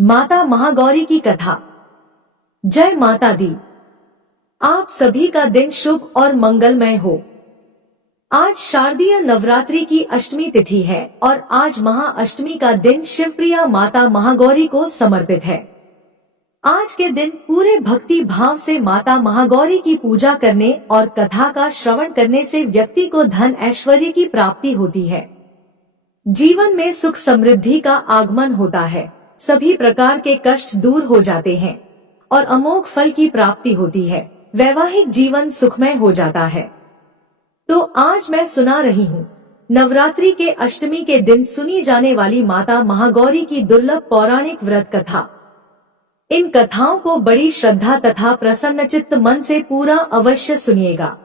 माता महागौरी की कथा। जय माता दी। आप सभी का दिन शुभ और मंगलमय हो। आज शारदीय नवरात्रि की अष्टमी तिथि है और आज महाअष्टमी का दिन शिवप्रिया माता महागौरी को समर्पित है। आज के दिन पूरे भक्ति भाव से माता महागौरी की पूजा करने और कथा का श्रवण करने से व्यक्ति को धन ऐश्वर्य की प्राप्ति होती है। जीवन में सुख समृद्धि का आगमन होता है, सभी प्रकार के कष्ट दूर हो जाते हैं और अमोघ फल की प्राप्ति होती है। वैवाहिक जीवन सुखमय हो जाता है। तो आज मैं सुना रही हूँ नवरात्रि के अष्टमी के दिन सुनी जाने वाली माता महागौरी की दुर्लभ पौराणिक व्रत कथा। इन कथाओं को बड़ी श्रद्धा तथा प्रसन्नचित्त मन से पूरा अवश्य सुनिएगा।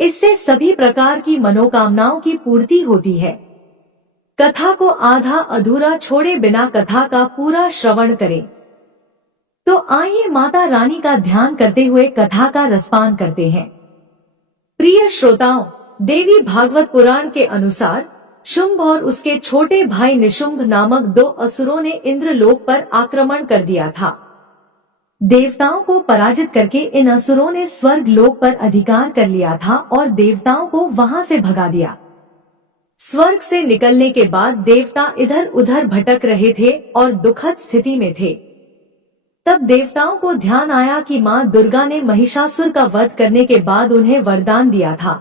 इससे सभी प्रकार की मनोकामनाओं की पूर्ति होती है। कथा को आधा अधूरा छोड़े बिना कथा का पूरा श्रवण करें। तो आइए माता रानी का ध्यान करते हुए कथा का रसपान करते हैं। प्रिय श्रोताओं, देवी भागवत पुराण के अनुसार शुंभ और उसके छोटे भाई निशुंभ नामक दो असुरों ने इंद्रलोक पर आक्रमण कर दिया था। देवताओं को पराजित करके इन असुरों ने स्वर्ग लोक पर अधिकार कर लिया था और देवताओं को वहां से भगा दिया। स्वर्ग से निकलने के बाद देवता इधर उधर भटक रहे थे और दुखद स्थिति में थे। तब देवताओं को ध्यान आया कि मां दुर्गा ने महिषासुर का वध करने के बाद उन्हें वरदान दिया था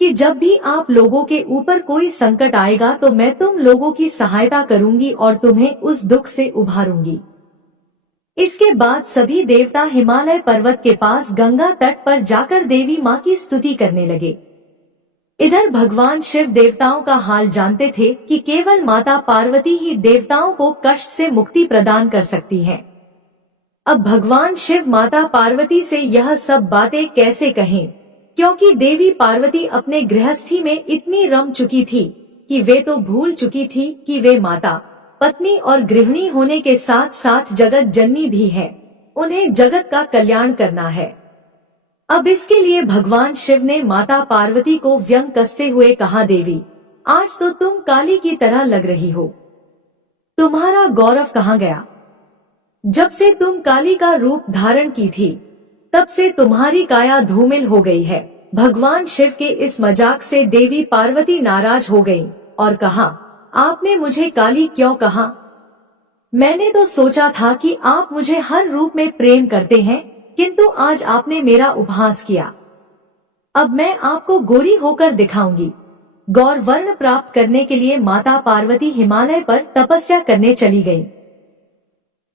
कि जब भी आप लोगों के ऊपर कोई संकट आएगा तो मैं तुम लोगों की सहायता करूंगी और तुम्हें उस दुख से उभारूंगी। इसके बाद सभी देवता हिमालय पर्वत के पास गंगा तट पर जाकर देवी मां की स्तुति करने लगे। इधर भगवान शिव देवताओं का हाल जानते थे कि केवल माता पार्वती ही देवताओं को कष्ट से मुक्ति प्रदान कर सकती हैं। अब भगवान शिव माता पार्वती से यह सब बातें कैसे कहें, क्योंकि देवी पार्वती अपने गृहस्थी में इतनी रम चुकी थी कि वे तो भूल चुकी थी कि वे माता, पत्नी और गृहिणी होने के साथ साथ जगत जननी भी है। उन्हें जगत का कल्याण करना है। अब इसके लिए भगवान शिव ने माता पार्वती को व्यंग कसते हुए कहा, देवी, आज तो तुम काली की तरह लग रही हो। तुम्हारा गौरव कहाँ गया? जब से तुम काली का रूप धारण की थी तब से तुम्हारी काया धूमिल हो गई है। भगवान शिव के इस मजाक से देवी पार्वती नाराज हो गई और कहा, आपने मुझे काली क्यों कहा? मैंने तो सोचा था कि आप मुझे हर रूप में प्रेम करते हैं, किंतु आज आपने मेरा उपहास किया। अब मैं आपको गोरी होकर दिखाऊंगी। गौर वर्ण प्राप्त करने के लिए माता पार्वती हिमालय पर तपस्या करने चली गई।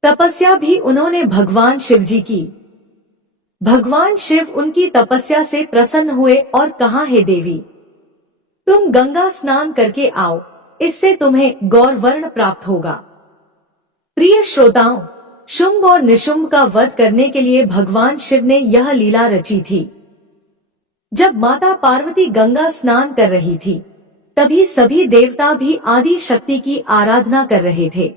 तपस्या भी उन्होंने भगवान शिव जी की। भगवान शिव उनकी तपस्या से प्रसन्न हुए और कहा, हे देवी, तुम गंगा स्नान करके आओ, इससे तुम्हें गौर वर्ण प्राप्त होगा। प्रिय श्रोताओं, शुंभ और निशुंभ का वध करने के लिए भगवान शिव ने यह लीला रची थी। जब माता पार्वती गंगा स्नान कर रही थी तभी सभी देवता भी आदि शक्ति की आराधना कर रहे थे।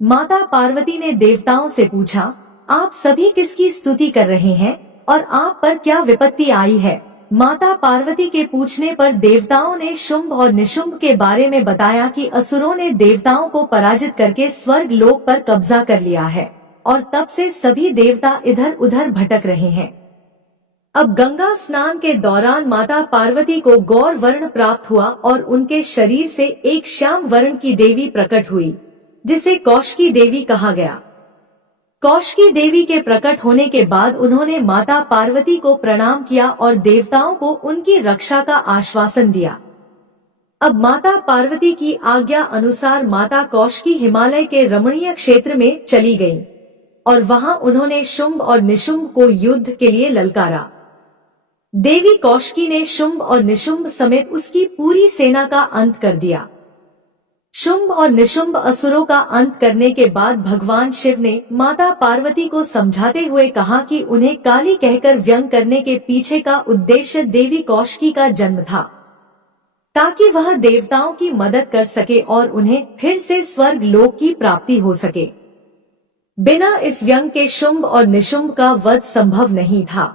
माता पार्वती ने देवताओं से पूछा, आप सभी किसकी स्तुति कर रहे हैं और आप पर क्या विपत्ति आई है? माता पार्वती के पूछने पर देवताओं ने शुंभ और निशुंभ के बारे में बताया कि असुरों ने देवताओं को पराजित करके स्वर्ग लोक पर कब्जा कर लिया है और तब से सभी देवता इधर उधर भटक रहे हैं। अब गंगा स्नान के दौरान माता पार्वती को गौर वर्ण प्राप्त हुआ और उनके शरीर से एक श्याम वर्ण की देवी प्रकट हुई, जिसे कौशिकी देवी कहा गया। कौशिकी देवी के प्रकट होने के बाद उन्होंने माता पार्वती को प्रणाम किया और देवताओं को उनकी रक्षा का आश्वासन दिया। अब माता पार्वती की आज्ञा अनुसार माता कौशिकी हिमालय के रमणीय क्षेत्र में चली गईं और वहां उन्होंने शुंभ और निशुंभ को युद्ध के लिए ललकारा। देवी कौशिकी ने शुंभ और निशुंभ समेत उसकी पूरी सेना का अंत कर दिया। शुंभ और निशुंभ असुरों का अंत करने के बाद भगवान शिव ने माता पार्वती को समझाते हुए कहा कि उन्हें काली कहकर व्यंग करने के पीछे का उद्देश्य देवी कौशिकी का जन्म था, ताकि वह देवताओं की मदद कर सके और उन्हें फिर से स्वर्ग लोक की प्राप्ति हो सके। बिना इस व्यंग के शुंभ और निशुंभ का वध संभव नहीं था।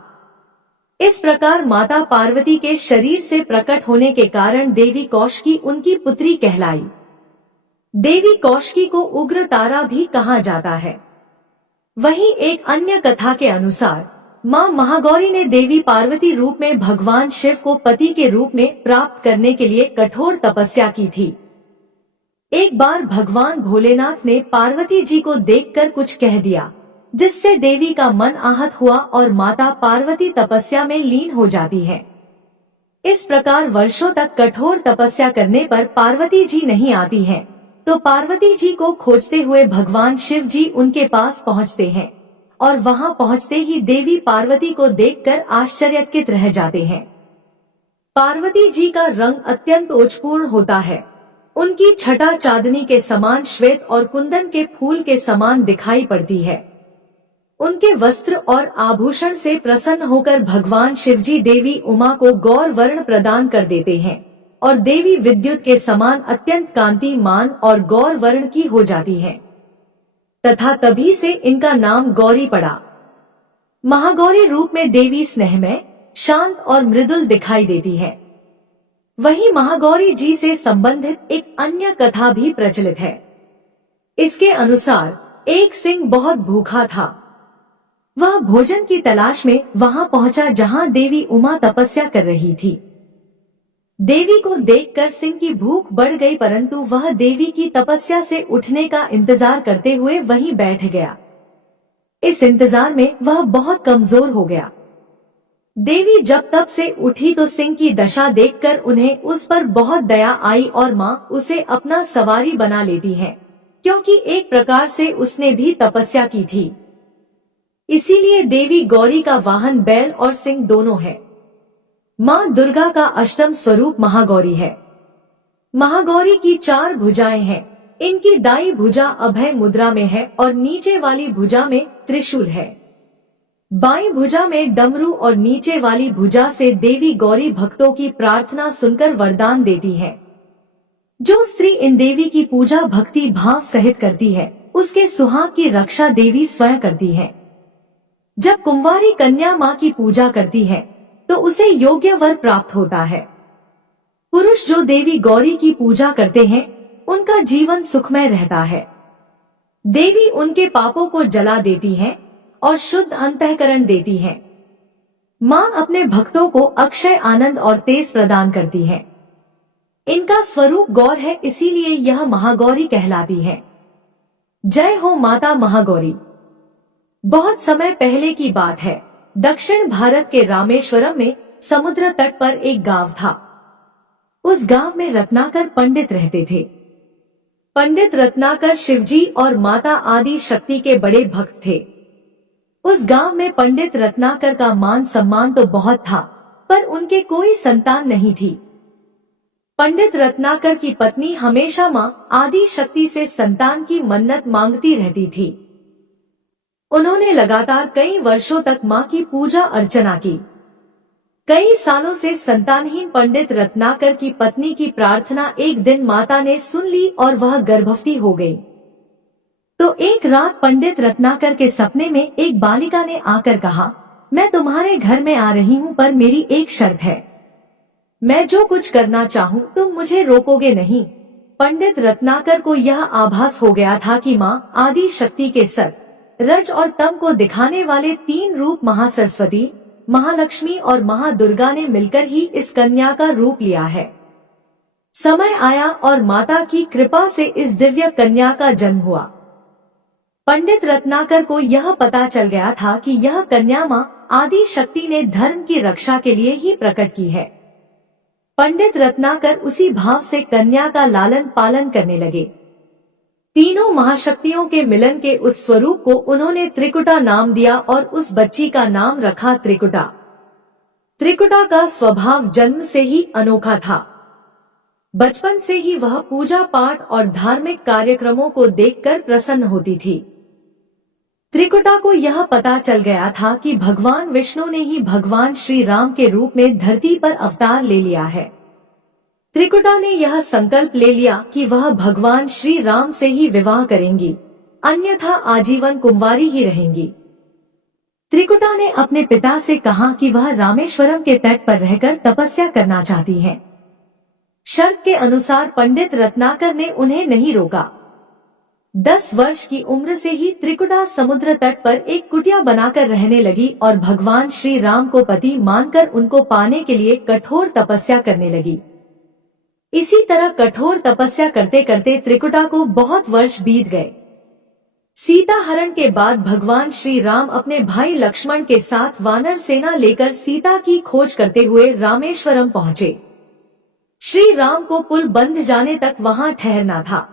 इस प्रकार माता पार्वती के शरीर से प्रकट होने के कारण देवी कौशिकी उनकी पुत्री कहलाई। देवी कौशिकी को उग्र तारा भी कहा जाता है। वहीं एक अन्य कथा के अनुसार मां महागौरी ने देवी पार्वती रूप में भगवान शिव को पति के रूप में प्राप्त करने के लिए कठोर तपस्या की थी। एक बार भगवान भोलेनाथ ने पार्वती जी को देखकर कुछ कह दिया, जिससे देवी का मन आहत हुआ और माता पार्वती तपस्या में लीन हो जाती है। इस प्रकार वर्षों तक कठोर तपस्या करने पर पार्वती जी नहीं आती हैं, तो पार्वती जी को खोजते हुए भगवान शिव जी उनके पास पहुंचते हैं और वहां पहुंचते ही देवी पार्वती को देखकर आश्चर्यचकित रह जाते हैं। पार्वती जी का रंग अत्यंत ओजपूर्ण होता है। उनकी छटा चांदनी के समान श्वेत और कुंदन के फूल के समान दिखाई पड़ती है। उनके वस्त्र और आभूषण से प्रसन्न होकर भगवान शिवजी देवी उमा को गौर वर्ण प्रदान कर देते हैं और देवी विद्युत के समान अत्यंत कांतिमान और गौर वर्ण की हो जाती हैं। तथा तभी से इनका नाम गौरी पड़ा। महागौरी रूप में देवी स्नेहमय, शांत और मृदुल दिखाई देती है। वहीं महागौरी जी से संबंधित एक अन्य कथा भी प्रचलित है। इसके अनुसार एक सिंह बहुत भूखा था। वह भोजन की तलाश में वहां पहुंचा जहां देवी उमा तपस्या कर रही थी। देवी को देखकर सिंह की भूख बढ़ गई, परंतु वह देवी की तपस्या से उठने का इंतजार करते हुए वहीं बैठ गया। इस इंतजार में वह बहुत कमजोर हो गया। देवी जब तब से उठी तो सिंह की दशा देखकर उन्हें उस पर बहुत दया आई और मां उसे अपना सवारी बना लेती है, क्योंकि एक प्रकार से उसने भी तपस्या की थी। इसीलिए देवी गौरी का वाहन बैल और सिंह दोनों है। मां दुर्गा का अष्टम स्वरूप महागौरी है। महागौरी की 4 भुजाएं हैं। इनकी दाई भुजा अभय मुद्रा में है और नीचे वाली भुजा में त्रिशूल है। बाईं भुजा में डमरू और नीचे वाली भुजा से देवी गौरी भक्तों की प्रार्थना सुनकर वरदान देती है। जो स्त्री इन देवी की पूजा भक्ति भाव सहित करती है, उसके सुहाग की रक्षा देवी स्वयं करती है। जब कुंवारी कन्या मां की पूजा करती है तो उसे योग्य वर प्राप्त होता है। पुरुष जो देवी गौरी की पूजा करते हैं, उनका जीवन सुखमय रहता है। देवी उनके पापों को जला देती हैं और शुद्ध अंतःकरण देती हैं। मां अपने भक्तों को अक्षय आनंद और तेज प्रदान करती है। इनका स्वरूप गौर है, इसीलिए यह महागौरी कहलाती है। जय हो माता महागौरी। बहुत समय पहले की बात है। दक्षिण भारत के रामेश्वरम में समुद्र तट पर एक गांव था। उस गांव में रत्नाकर पंडित रहते थे। पंडित रत्नाकर शिवजी और माता आदि शक्ति के बड़े भक्त थे। उस गांव में पंडित रत्नाकर का मान सम्मान तो बहुत था, पर उनके कोई संतान नहीं थी। पंडित रत्नाकर की पत्नी हमेशा मां आदि शक्ति से संतान की मन्नत मांगती रहती थी। उन्होंने लगातार कई वर्षों तक मां की पूजा अर्चना की। कई सालों से संतानहीन पंडित रत्नाकर की पत्नी की प्रार्थना एक दिन माता ने सुन ली और वह गर्भवती हो गई। तो एक रात पंडित रत्नाकर के सपने में एक बालिका ने आकर कहा, मैं तुम्हारे घर में आ रही हूँ, पर मेरी एक शर्त है। मैं जो कुछ करना चाहूँ तुम मुझे रोकोगे नहीं। पंडित रत्नाकर को यह आभास हो गया था कि मां आदि शक्ति के सत, रज और तम को दिखाने वाले 3 रूप महासरस्वती, महालक्ष्मी और महादुर्गा ने मिलकर ही इस कन्या का रूप लिया है। समय आया और माता की कृपा से इस दिव्य कन्या का जन्म हुआ। पंडित रत्नाकर को यह पता चल गया था कि यह कन्या मां आदि शक्ति ने धर्म की रक्षा के लिए ही प्रकट की है। पंडित रत्नाकर उसी भाव से कन्या का लालन पालन करने लगे। तीनों महाशक्तियों के मिलन के उस स्वरूप को उन्होंने त्रिकुटा नाम दिया और उस बच्ची का नाम रखा त्रिकुटा। त्रिकुटा का स्वभाव जन्म से ही अनोखा था। बचपन से ही वह पूजा पाठ और धार्मिक कार्यक्रमों को देखकर प्रसन्न होती थी। त्रिकुटा को यह पता चल गया था कि भगवान विष्णु ने ही भगवान श्री राम के रूप में धरती पर अवतार ले लिया है। त्रिकुटा ने यह संकल्प ले लिया कि वह भगवान श्री राम से ही विवाह करेंगी, अन्यथा आजीवन कुंवारी ही रहेंगी। त्रिकुटा ने अपने पिता से कहा कि वह रामेश्वरम के तट पर रहकर तपस्या करना चाहती हैं। शर्त के अनुसार पंडित रत्नाकर ने उन्हें नहीं रोका। 10 वर्ष की उम्र से ही त्रिकुटा समुद्र तट पर एक कुटिया बनाकर रहने लगी और भगवान श्री राम को पति मानकर उनको पाने के लिए कठोर तपस्या करने लगी। इसी तरह कठोर तपस्या करते करते त्रिकुटा को बहुत वर्ष बीत गए। सीता हरण के बाद भगवान श्री राम अपने भाई लक्ष्मण के साथ वानर सेना लेकर सीता की खोज करते हुए रामेश्वरम पहुँचे। श्री राम को पुल बंध जाने तक वहां ठहरना था।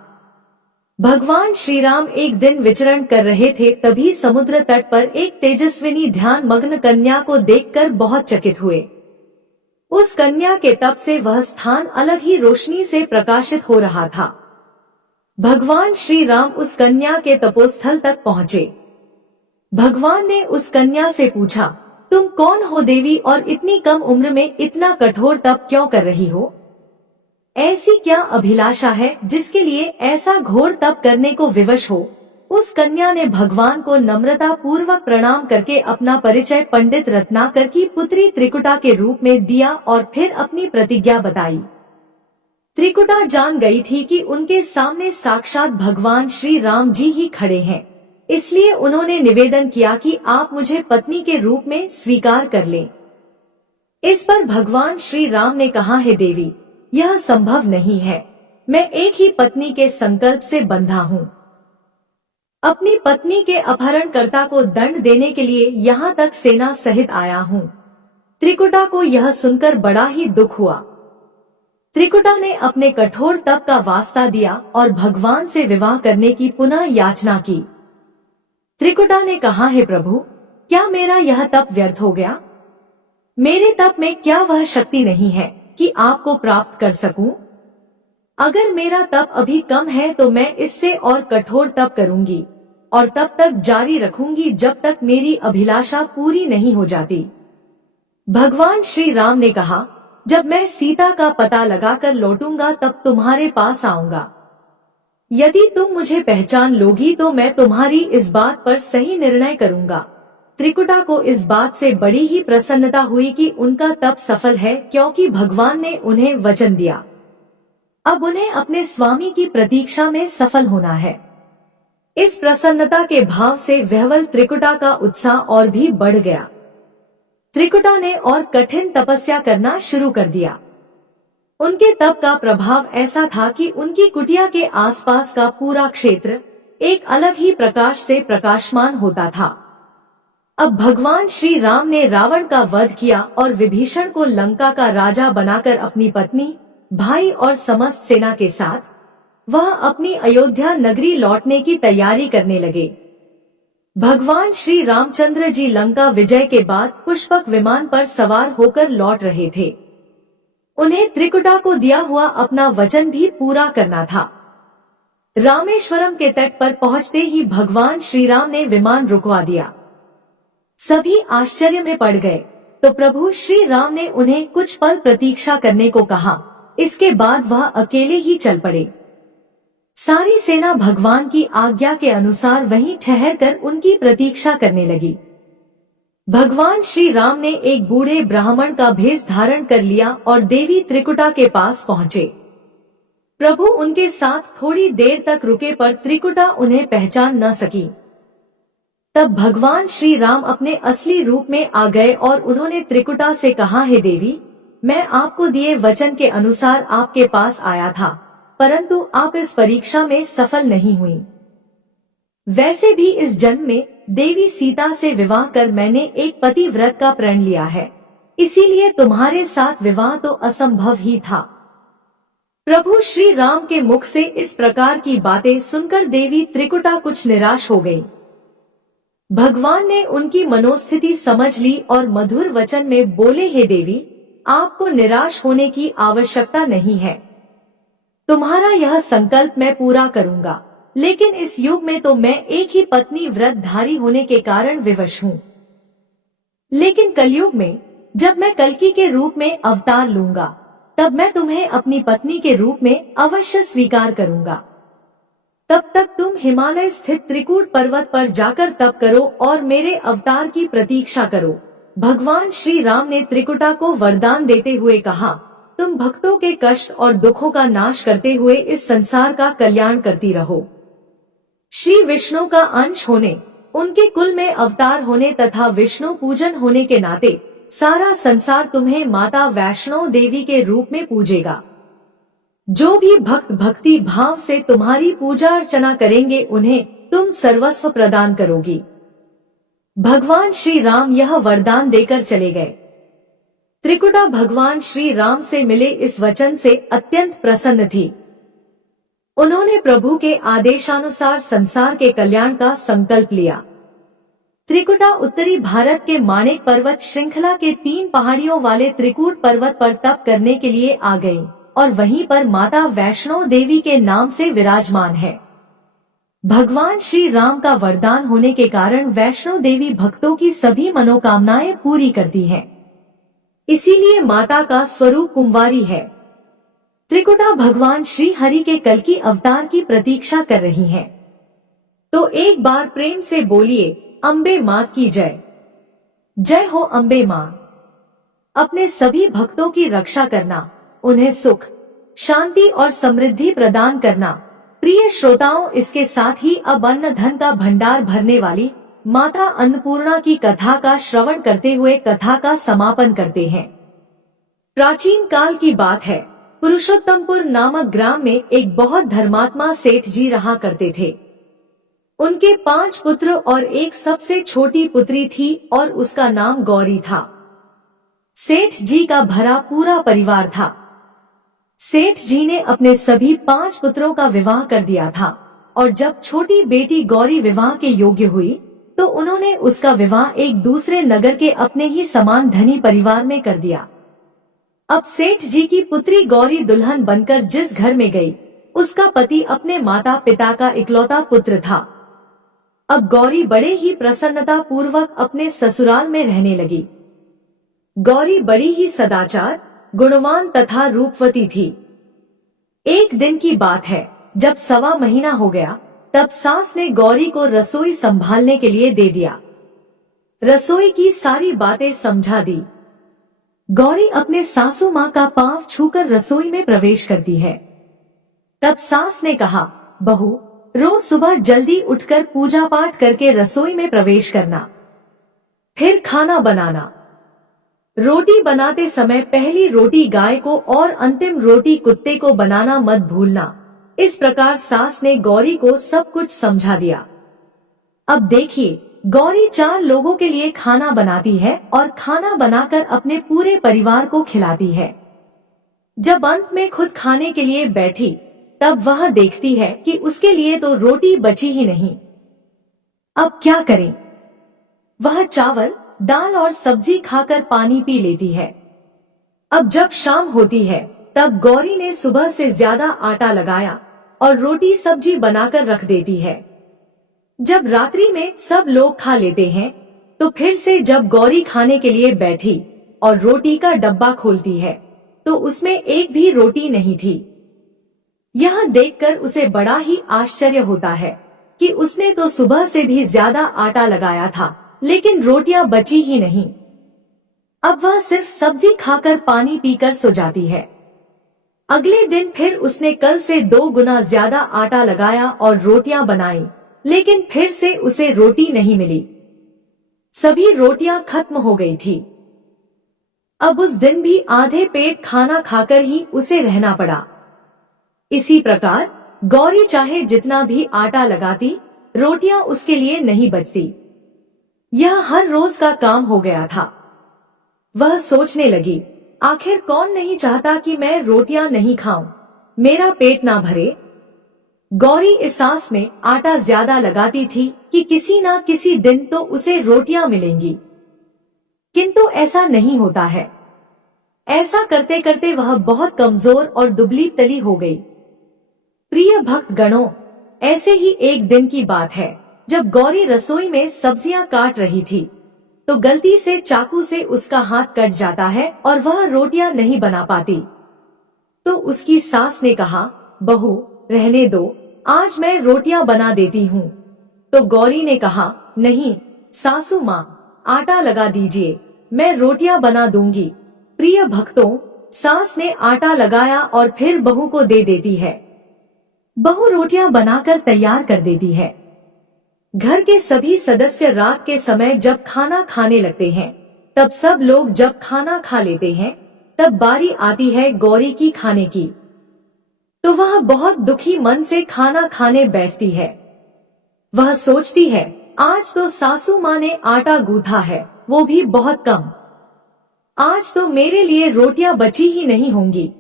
भगवान श्री राम एक दिन विचरण कर रहे थे, तभी समुद्र तट पर एक तेजस्विनी ध्यान मग्न कन्या को देखकर बहुत चकित हुए। उस कन्या के तप से वह स्थान अलग ही रोशनी से प्रकाशित हो रहा था। भगवान श्री राम उस कन्या के तपोस्थल तक पहुँचे। भगवान ने उस कन्या से पूछा, तुम कौन हो देवी, और इतनी कम उम्र में इतना कठोर तप क्यों कर रही हो? ऐसी क्या अभिलाषा है जिसके लिए ऐसा घोर तप करने को विवश हो? उस कन्या ने भगवान को नम्रता पूर्वक प्रणाम करके अपना परिचय पंडित रत्नाकर की पुत्री त्रिकुटा के रूप में दिया और फिर अपनी प्रतिज्ञा बताई। त्रिकुटा जान गई थी कि उनके सामने साक्षात भगवान श्री राम जी ही खड़े हैं, इसलिए उन्होंने निवेदन किया कि आप मुझे पत्नी के रूप में स्वीकार कर लें। इस पर भगवान श्री राम ने कहा, हे देवी, यह संभव नहीं है। मैं एक ही पत्नी के संकल्प से बंधा हूँ। अपनी पत्नी के अपहरणकर्ता को दंड देने के लिए यहाँ तक सेना सहित आया हूँ। त्रिकुटा को यह सुनकर बड़ा ही दुख हुआ। त्रिकुटा ने अपने कठोर तप का वास्ता दिया और भगवान से विवाह करने की पुनः याचना की। त्रिकुटा ने कहा, हे प्रभु, क्या मेरा यह तप व्यर्थ हो गया? मेरे तप में क्या वह शक्ति नहीं है कि आपको प्राप्त कर सकूं? अगर मेरा तप अभी कम है तो मैं इससे और कठोर तप करूंगी और तब तक जारी रखूंगी जब तक मेरी अभिलाषा पूरी नहीं हो जाती। भगवान श्री राम ने कहा, जब मैं सीता का पता लगाकर लौटूंगा तब तुम्हारे पास आऊंगा। यदि तुम मुझे पहचान लोगी तो मैं तुम्हारी इस बात पर सही निर्णय करूंगा। त्रिकुटा को इस बात से बड़ी ही प्रसन्नता हुई कि उनका तप सफल है, क्योंकि भगवान ने उन्हें वचन दिया। अब उन्हें अपने स्वामी की प्रतीक्षा में सफल होना है। इस प्रसन्नता के भाव से व्यवल त्रिकुटा का उत्साह और भी बढ़ गया। त्रिकुटा ने और कठिन तपस्या करना शुरू कर दिया। उनके तप का प्रभाव ऐसा था कि उनकी कुटिया के आसपास का पूरा क्षेत्र एक अलग ही प्रकाश से प्रकाशमान होता था। अब भगवान श्री राम ने रावण का वध किया और विभीषण को लंका का राजा बनाकर अपनी पत्नी, भाई और समस्त सेना के साथ वह अपनी अयोध्या नगरी लौटने की तैयारी करने लगे। भगवान श्री रामचंद्र जी लंका विजय के बाद पुष्पक विमान पर सवार होकर लौट रहे थे। उन्हें त्रिकुटा को दिया हुआ अपना वचन भी पूरा करना था। रामेश्वरम के तट पर पहुंचते ही भगवान श्री राम ने विमान रुकवा दिया। सभी आश्चर्य में पड़ गए तो प्रभु श्री राम ने उन्हें कुछ पल प्रतीक्षा करने को कहा। इसके बाद वह अकेले ही चल पड़े। सारी सेना भगवान की आज्ञा के अनुसार वहीं ठहरकर उनकी प्रतीक्षा करने लगी। भगवान श्री राम ने एक बूढ़े ब्राह्मण का भेष धारण कर लिया और देवी त्रिकुटा के पास पहुँचे। प्रभु उनके साथ थोड़ी देर तक रुके पर त्रिकुटा उन्हें पहचान न सकी। तब भगवान श्री राम अपने असली रूप में आ गए और उन्होंने त्रिकुटा से कहा, हे देवी, मैं आपको दिए वचन के अनुसार आपके पास आया था, परंतु आप इस परीक्षा में सफल नहीं हुई। वैसे भी इस जन्म में देवी सीता से विवाह कर मैंने एक पतिव्रत का प्रण लिया है, इसीलिए तुम्हारे साथ विवाह तो असंभव ही था। प्रभु श्री राम के मुख से इस प्रकार की बातें सुनकर देवी त्रिकुटा कुछ निराश हो गई। भगवान ने उनकी मनोस्थिति समझ ली और मधुर वचन में बोले, हे देवी, आपको निराश होने की आवश्यकता नहीं है। तुम्हारा यह संकल्प मैं पूरा करूंगा, लेकिन इस युग में तो मैं एक ही पत्नी व्रतधारी होने के कारण विवश हूँ। लेकिन कलयुग में जब मैं कल्कि के रूप में अवतार लूंगा, तब मैं तुम्हें अपनी पत्नी के रूप में अवश्य स्वीकार करूंगा। तब तक तुम हिमालय स्थित त्रिकूट पर्वत पर जाकर तप करो और मेरे अवतार की प्रतीक्षा करो। भगवान श्री राम ने त्रिकुटा को वरदान देते हुए कहा, तुम भक्तों के कष्ट और दुखों का नाश करते हुए इस संसार का कल्याण करती रहो। श्री विष्णु का अंश होने, उनके कुल में अवतार होने तथा विष्णु पूजन होने के नाते सारा संसार तुम्हें माता वैष्णो देवी के रूप में पूजेगा। जो भी भक्त भक्ति भाव से तुम्हारी पूजा अर्चना करेंगे उन्हें तुम सर्वस्व प्रदान करोगी। भगवान श्री राम यह वरदान देकर चले गए। त्रिकुटा भगवान श्री राम से मिले इस वचन से अत्यंत प्रसन्न थी। उन्होंने प्रभु के आदेशानुसार संसार के कल्याण का संकल्प लिया। त्रिकुटा उत्तरी भारत के माणिक पर्वत श्रृंखला के 3 पहाड़ियों वाले त्रिकूट पर्वत पर तप करने के लिए आ गई और वहीं पर माता वैष्णो देवी के नाम से विराजमान है। भगवान श्री राम का वरदान होने के कारण वैष्णो देवी भक्तों की सभी मनोकामनाएं पूरी करती है। इसीलिए माता का स्वरूप कुंवारी है। त्रिकुटा भगवान श्री हरि के कल की अवतार की प्रतीक्षा कर रही हैं। तो एक बार प्रेम से बोलिए, अम्बे मां की जय। जय हो अम्बे मां। अपने सभी भक्तों की रक्षा करना, उन्हें सुख, शांति और समृद्धि प्रदान करना। प्रिय श्रोताओं, इसके साथ ही अब अन्न धन का भंडार भरने वाली माता अन्नपूर्णा की कथा का श्रवण करते हुए कथा का समापन करते हैं। प्राचीन काल की बात है। पुरुषोत्तमपुर नामक ग्राम में एक बहुत धर्मात्मा सेठ जी रहा करते थे। उनके 5 पुत्र और एक सबसे छोटी पुत्री थी और उसका नाम गौरी था। सेठ जी का भरा पूरा परिवार था। सेठ जी ने अपने सभी 5 पुत्रों का विवाह कर दिया था और जब छोटी बेटी गौरी विवाह के योग्य हुई तो उन्होंने उसका विवाह एक दूसरे नगर के अपने ही समान धनी परिवार में कर दिया। अब सेठ जी की पुत्री गौरी दुल्हन बनकर जिस घर में गई, उसका पति अपने माता पिता का इकलौता पुत्र था। अब गौरी बड़े ही प्रसन्नता पूर्वक अपने ससुराल में रहने लगी। गौरी बड़ी ही सदाचार, गुणवान तथा रूपवती थी। एक दिन की बात है, जब 1.25 महीना हो गया, तब सास ने गौरी को रसोई संभालने के लिए दे दिया। रसोई की सारी बातें समझा दी। गौरी अपने सासू माँ का पांव छूकर रसोई में प्रवेश करती है। तब सास ने कहा, बहू, रोज सुबह जल्दी उठकर पूजा पाठ करके रसोई में प्रवेश करना, फिर खाना बनाना। रोटी बनाते समय पहली रोटी गाय को और अंतिम रोटी कुत्ते को बनाना मत भूलना। इस प्रकार सास ने गौरी को सब कुछ समझा दिया। अब देखिए, गौरी 4 लोगों के लिए खाना बनाती है और खाना बनाकर अपने पूरे परिवार को खिलाती है। जब अंत में खुद खाने के लिए बैठी, तब वह देखती है कि उसके लिए तो रोटी बची ही नहीं। अब क्या करें? वह चावल, दाल और सब्जी खाकर पानी पी लेती है। अब जब शाम होती है, तब गौरी ने सुबह से ज्यादा आटा लगाया और रोटी सब्जी बनाकर रख देती है। जब रात्रि में सब लोग खा लेते हैं, तो फिर से जब गौरी खाने के लिए बैठी और रोटी का डब्बा खोलती है, तो उसमें एक भी रोटी नहीं थी। यह देखकर उसे बड़ा ही आश्चर्य होता है कि उसने तो सुबह से भी ज्यादा आटा लगाया था, लेकिन रोटियां बची ही नहीं। अब वह सिर्फ सब्जी खाकर पानी पीकर सो जाती है। अगले दिन फिर उसने कल से 2 गुना ज्यादा आटा लगाया और रोटियां बनाई, लेकिन फिर से उसे रोटी नहीं मिली। सभी रोटियां खत्म हो गई थी। अब उस दिन भी आधे पेट खाना खाकर ही उसे रहना पड़ा। इसी प्रकार गौरी चाहे जितना भी आटा लगाती, रोटियां उसके लिए नहीं बचती। यह हर रोज का काम हो गया था। वह सोचने लगी, आखिर कौन नहीं चाहता कि मैं रोटियां नहीं खाऊं, मेरा पेट ना भरे। गौरी इस आस में आटा ज्यादा लगाती थी कि किसी ना किसी दिन तो उसे रोटियां मिलेंगी, किंतु ऐसा नहीं होता है। ऐसा करते करते वह बहुत कमजोर और दुबली तली हो गई। प्रिय भक्त गणों, ऐसे ही एक दिन की बात है, जब गौरी रसोई में सब्जियां काट रही थी, तो गलती से चाकू से उसका हाथ कट जाता है और वह रोटियां नहीं बना पाती। तो उसकी सास ने कहा, बहू रहने दो, आज मैं रोटियां बना देती हूँ। तो गौरी ने कहा, नहीं सासू माँ, आटा लगा दीजिए, मैं रोटियां बना दूंगी। प्रिय भक्तों, सास ने आटा लगाया और फिर बहू को दे देती है। बहू रोटियां बनाकर तैयार कर देती है। घर के सभी सदस्य रात के समय जब खाना खाने लगते हैं, तब सब लोग जब खाना खा लेते हैं, तब बारी आती है गौरी की खाने की। तो वह बहुत दुखी मन से खाना खाने बैठती है। वह सोचती है, आज तो सासू माँ ने आटा गूंथा है, वो भी बहुत कम। आज तो मेरे लिए रोटियां बची ही नहीं होंगी।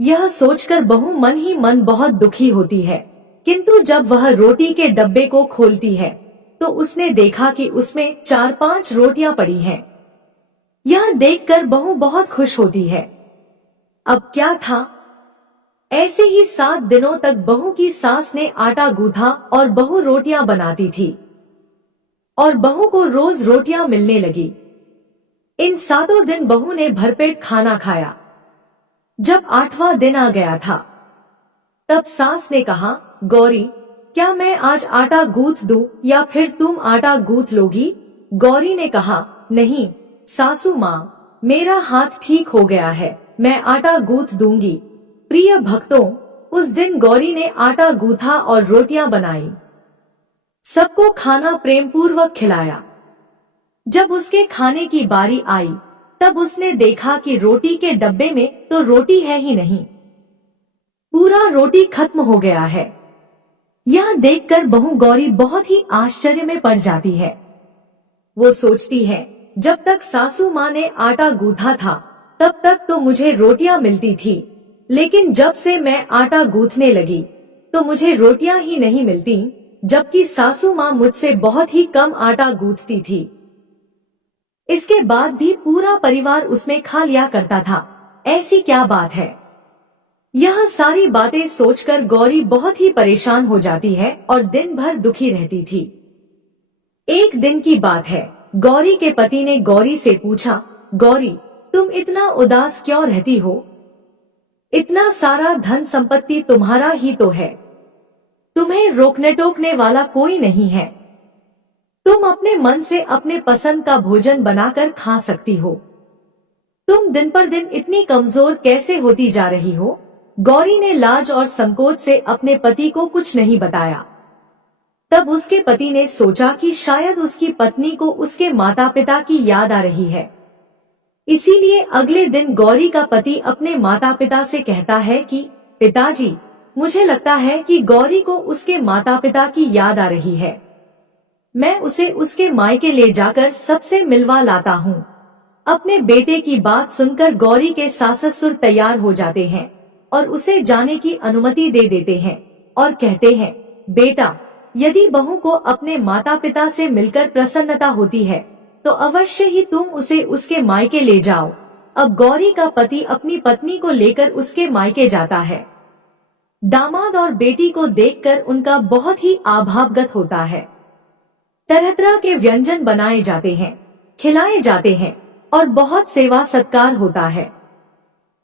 यह सोचकर बहू मन ही मन बहुत दुखी होती है। किंतु जब वह रोटी के डब्बे को खोलती है, तो उसने देखा कि उसमें 4-5 रोटियां पड़ी हैं। यह देखकर बहू बहुत खुश होती है। अब क्या था, ऐसे ही 7 दिनों तक बहू की सास ने आटा गूंथा और बहू रोटियां बनाती थी और बहू को रोज रोटियां मिलने लगी। इन 7 दिन बहू ने भरपेट खाना खाया। जब 8वां दिन आ गया था, तब सास ने कहा, गौरी, क्या मैं आज आटा गूंथ दूं या फिर तुम आटा गूंथ लोगी? गौरी ने कहा, नहीं सासू माँ, मेरा हाथ ठीक हो गया है, मैं आटा गूंथ दूंगी। प्रिय भक्तों, उस दिन गौरी ने आटा गूंथा और रोटियां बनाई। सबको खाना प्रेम पूर्वक खिलाया। जब उसके खाने की बारी आई, तब उसने देखा कि रोटी के डब्बे में तो रोटी है ही नहीं, पूरा रोटी खत्म हो गया है। यह देखकर बहू गौरी बहुत ही आश्चर्य में पड़ जाती है। वो सोचती है, जब तक सासू माँ ने आटा गूंथा था, तब तक तो मुझे रोटियां मिलती थी, लेकिन जब से मैं आटा गूंथने लगी, तो मुझे रोटियां ही नहीं मिलती, जबकि सासू माँ मुझसे बहुत ही कम आटा गूंथती थी। इसके बाद भी पूरा परिवार उसमें खा लिया करता था। ऐसी क्या बात है? यह सारी बातें सोचकर गौरी बहुत ही परेशान हो जाती है और दिन भर दुखी रहती थी। एक दिन की बात है, गौरी के पति ने गौरी से पूछा, गौरी, तुम इतना उदास क्यों रहती हो? इतना सारा धन संपत्ति तुम्हारा ही तो है, तुम्हें रोकने टोकने वाला कोई नहीं है। तुम अपने मन से अपने पसंद का भोजन बनाकर खा सकती हो। तुम दिन पर दिन इतनी कमजोर कैसे होती जा रही हो? गौरी ने लाज और संकोच से अपने पति को कुछ नहीं बताया। तब उसके पति ने सोचा कि शायद उसकी पत्नी को उसके माता पिता की याद आ रही है। इसीलिए अगले दिन गौरी का पति अपने माता पिता से कहता है कि पिताजी, मुझे लगता है कि गौरी को उसके माता पिता की याद आ रही है। मैं उसे उसके मायके ले जाकर सबसे मिलवा लाता हूँ। अपने बेटे की बात सुनकर गौरी के सास ससुर तैयार हो जाते हैं और उसे जाने की अनुमति दे देते हैं और कहते हैं, बेटा, यदि बहू को अपने माता पिता से मिलकर प्रसन्नता होती है, तो अवश्य ही तुम उसे उसके मायके ले जाओ। अब गौरी का पति अपनी पत्नी को लेकर उसके मायके जाता है। दामाद और बेटी को देखकर उनका बहुत ही आभावगत होता है। तरह तरह के व्यंजन बनाए जाते हैं, खिलाए जाते हैं और बहुत सेवा सत्कार होता है।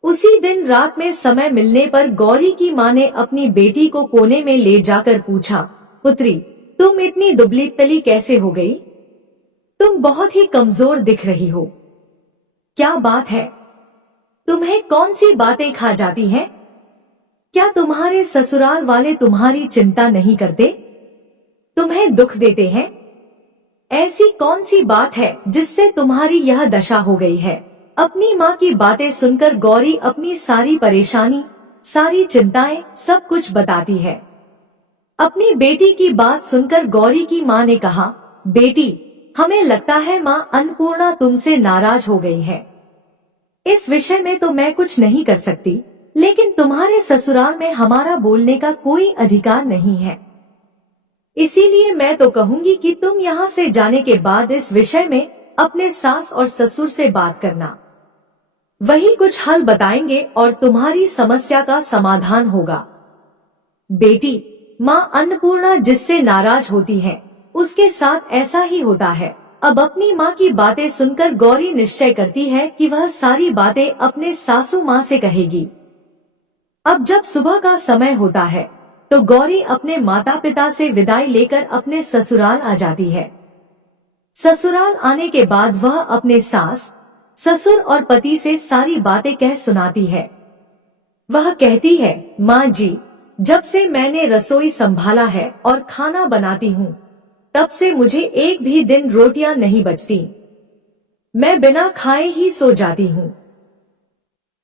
उसी दिन रात में समय मिलने पर गौरी की माँ ने अपनी बेटी को कोने में ले जाकर पूछा, पुत्री, तुम इतनी दुबली तली कैसे हो गई? तुम बहुत ही कमजोर दिख रही हो। क्या बात है? तुम्हें कौन सी बातें खा जाती हैं? क्या तुम्हारे ससुराल वाले तुम्हारी चिंता नहीं करते? तुम्हें दुख देते हैं? ऐसी कौन सी बात है जिससे तुम्हारी यह दशा हो गई है? अपनी माँ की बातें सुनकर गौरी अपनी सारी परेशानी, सारी चिंताएं, सब कुछ बताती है। अपनी बेटी की बात सुनकर गौरी की माँ ने कहा, बेटी, हमें लगता है माँ अन्नपूर्णा तुमसे नाराज हो गई है। इस विषय में तो मैं कुछ नहीं कर सकती, लेकिन तुम्हारे ससुराल में हमारा बोलने का कोई अधिकार नहीं है। इसीलिए मैं तो कहूंगी कि तुम यहाँ से जाने के बाद इस विषय में अपने सास और ससुर से बात करना। वही कुछ हल बताएंगे और तुम्हारी समस्या का समाधान होगा। बेटी, माँ अन्नपूर्णा जिससे नाराज होती है, उसके साथ ऐसा ही होता है। अब अपनी माँ की बातें सुनकर गौरी निश्चय करती है कि वह सारी बातें अपने सासू माँ से कहेगी। अब जब सुबह का समय होता है, तो गौरी अपने माता पिता से विदाई लेकर अपने ससुराल आ जाती है। ससुराल आने के बाद वह अपने सास, ससुर और पति से सारी बातें कह सुनाती है। वह कहती है, माँ जी, जब से मैंने रसोई संभाला है और खाना बनाती हूँ, तब से मुझे एक भी दिन रोटियां नहीं बचती। मैं बिना खाए ही सो जाती हूँ।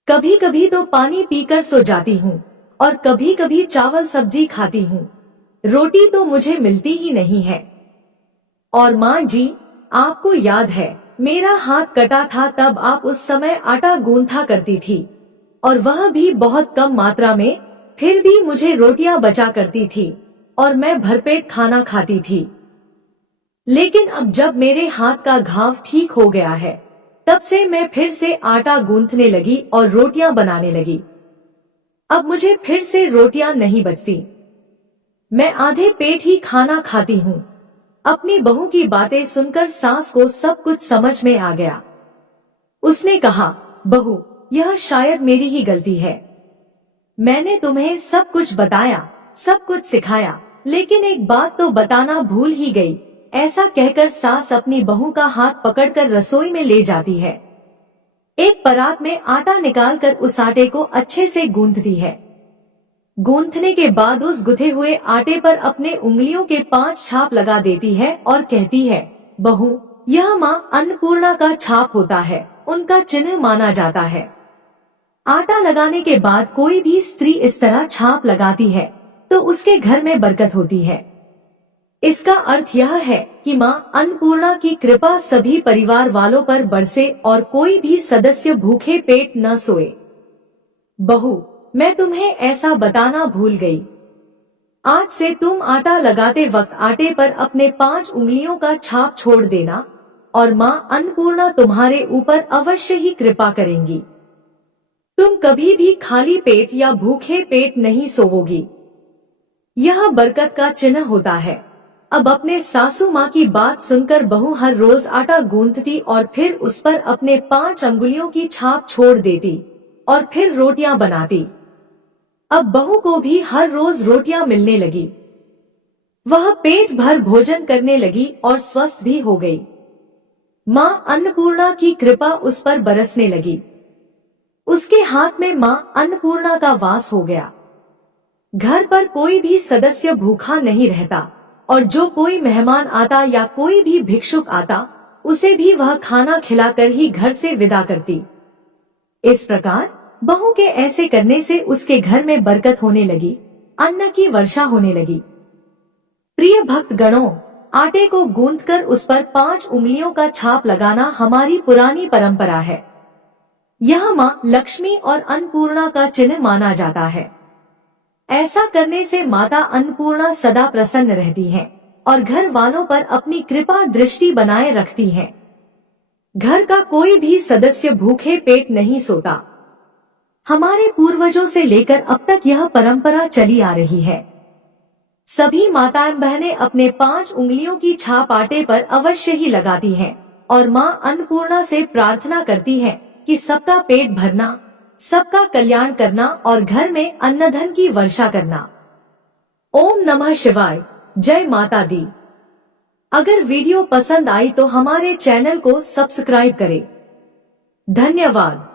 कभी कभी तो पानी पीकर सो जाती हूँ और कभी कभी चावल सब्जी खाती हूँ। रोटी तो मुझे मिलती ही नहीं है। और माँ जी, आपको याद है, मेरा हाथ कटा था तब आप उस समय आटा गूंथा करती थी, और वह भी बहुत कम मात्रा में, फिर भी मुझे रोटियां बचा करती थी और मैं भरपेट खाना खाती थी। लेकिन अब जब मेरे हाथ का घाव ठीक हो गया है, तब से मैं फिर से आटा गूंथने लगी और रोटियां बनाने लगी। अब मुझे फिर से रोटियां नहीं बचती। मैं आधे पेट ही खाना खाती हूँ। अपनी बहू की बातें सुनकर सास को सब कुछ समझ में आ गया। उसने कहा, बहू, यह शायद मेरी ही गलती है। मैंने तुम्हें सब कुछ बताया, सब कुछ सिखाया, लेकिन एक बात तो बताना भूल ही गई। ऐसा कहकर सास अपनी बहू का हाथ पकड़कर रसोई में ले जाती है। एक परात में आटा निकालकर उस आटे को अच्छे से गूंथती है। गूंथने के बाद उस गुथे हुए आटे पर अपने उंगलियों के 5 छाप लगा देती है और कहती है, बहू, यह माँ अन्नपूर्णा का छाप होता है, उनका चिन्ह माना जाता है। आटा लगाने के बाद कोई भी स्त्री इस तरह छाप लगाती है तो उसके घर में बरकत होती है। इसका अर्थ यह है कि माँ अन्नपूर्णा की कृपा सभी परिवार वालों पर बरसे और कोई भी सदस्य भूखे पेट न सोए। बहू, मैं तुम्हें ऐसा बताना भूल गई। आज से तुम आटा लगाते वक्त आटे पर अपने 5 उंगलियों का छाप छोड़ देना और माँ अन्नपूर्णा तुम्हारे ऊपर अवश्य ही कृपा करेंगी। तुम कभी भी खाली पेट या भूखे पेट नहीं सोवोगी। यह बरकत का चिन्ह होता है। अब अपने सासू माँ की बात सुनकर बहू हर रोज आटा गूंथती और फिर उस पर अपने 5 अंगुलियों की छाप छोड़ देती और फिर रोटियां बनाती। अब बहू को भी हर रोज रोटियां मिलने लगी। वह पेट भर भोजन करने लगी और स्वस्थ भी हो गई। माँ अन्नपूर्णा की कृपा उस पर बरसने लगी। उसके हाथ में माँ अन्नपूर्णा का वास हो गया। घर पर कोई भी सदस्य भूखा नहीं रहता और जो कोई मेहमान आता या कोई भी भिक्षुक आता, उसे भी वह खाना खिलाकर ही घर से विदा करती। इस प्रकार बहू के ऐसे करने से उसके घर में बरकत होने लगी, अन्न की वर्षा होने लगी। प्रिय भक्त गणों, आटे को गूंथकर उस पर 5 उंगलियों का छाप लगाना हमारी पुरानी परंपरा है। यह माँ लक्ष्मी और अन्नपूर्णा का चिन्ह माना जाता है। ऐसा करने से माता अन्नपूर्णा सदा प्रसन्न रहती हैं और घर वालों पर अपनी कृपा दृष्टि बनाए रखती हैं। घर का कोई भी सदस्य भूखे पेट नहीं सोता। हमारे पूर्वजों से लेकर अब तक यह परंपरा चली आ रही है। सभी माताएं बहनें अपने 5 उंगलियों की छाप आटे पर अवश्य ही लगाती हैं और माँ अन्नपूर्णा से प्रार्थना करती हैं कि सबका पेट भरना, सबका कल्याण करना और घर में अन्नधन की वर्षा करना। ओम नमः शिवाय। जय माता दी। अगर वीडियो पसंद आई तो हमारे चैनल को सब्सक्राइब करें। धन्यवाद।